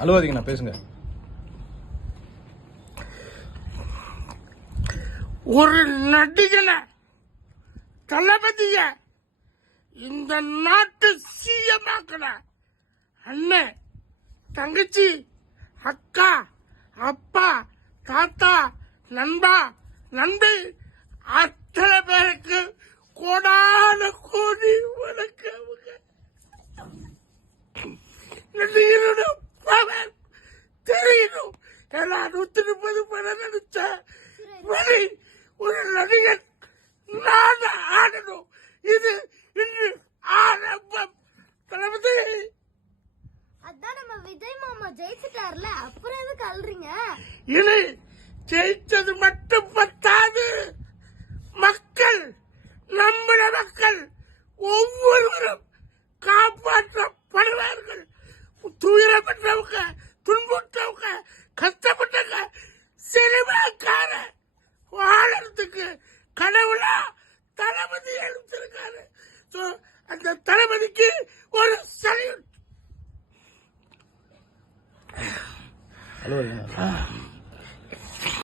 அழுவாதீங்கண்ணா, பேசுங்க. ஒரு நடிகனை தளபதிய இந்த நாட்டு சிஎம்மாக்கன அண்ணன், தங்கச்சி, அக்கா, அப்பா, தாத்தா, நண்பா, நண்பி அத்தனை பேருக்கு கோடான கோடி வணக்கம். நடிகரோட பவர் தெரியணும். ஏன்னா 130 படம் நடிச்ச ஒரு நடிகன் நான் ஆடணும். இது இன்று ஆரம்பம். தளபதி அதான் நம்ம விஜய் மாமா ஜெயிச்சிட்டார்ல, அப்புறம் எதுக்கு அல்றீங்க? இனி ஜெயிச்சது மட்டும் பத்தாது, மக்கள், நம்முடைய மக்கள் ஒவ்வொருவரும் காப்பாற்றப்படுவார்கள். துயரப்பட்டவங்க, துன்புற்றவங்க, கஷ்டப்பட்டவங்க, சினிமாக்கார வாழறதுக்கு கடவுளா தளபதி எழுந்திருக்காரு. அந்த தளபதிக்கு ஒரு சல்யூட். அழுவாதீங்கண்ணா.